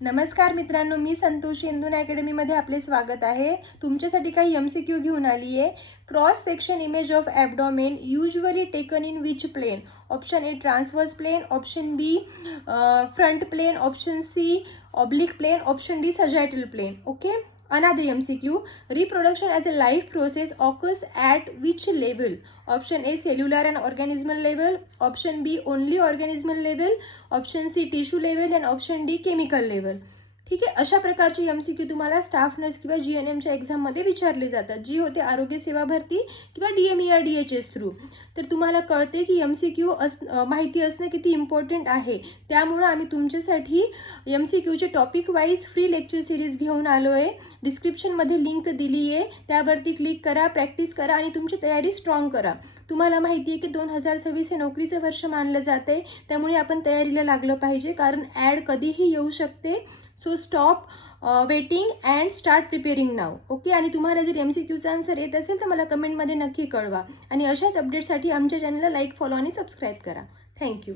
नमस्कार मित्रांनो, मी संतोषी इंदून अकॅडमीमध्ये आपले स्वागत आहे. तुमच्यासाठी काही MCQ घेऊन आली आहे. Cross section image of abdomen usually taken in which plane? Option A transverse plane, option B front plane, option C oblique plane, option D sagittal plane. Okay. Another MCQ, reproduction as a life process occurs at which level? Option A cellular and organismal level, option B only organismal level, option C tissue level and option D chemical level. ठीक आहे. अशा प्रकारचे MCQ तुम्हाला staff nurse किंवा GNMच्या एक्झाममध्ये विचारले जातात, जी होते आरोग्य सेवा भरती किंवा DME DHS थ्रू. तर तुम्हाला कळते की MCQ माहिती असणं किती इम्पॉर्टंट आहे. त्यामुळे आम्ही तुमच्यासाठी MCQचे topic wise free lecture series घेऊन आलो आहे. डिस्क्रिप्शनमध्ये लिंक दिली आहे, त्यावरती क्लिक करा, प्रॅक्टिस करा आणि तुमची तयारी स्ट्रॉंग करा. तुम्हाला माहिती आहे की 2026 हे नोकरीचं वर्ष मानलं जात आहे, त्यामुळे आपण तयारीला लागलं पाहिजे, कारण ॲड कधीही येऊ शकते. So stop waiting and start preparing now. Okay. आणि तुम्हाला जर MCQचा आन्सर येत असेल तर मला कमेंटमध्ये नक्की कळवा आणि अशाच अपडेटसाठी आमच्या चॅनलला लाईक, फॉलो आणि सबस्क्राईब करा. थँक्यू.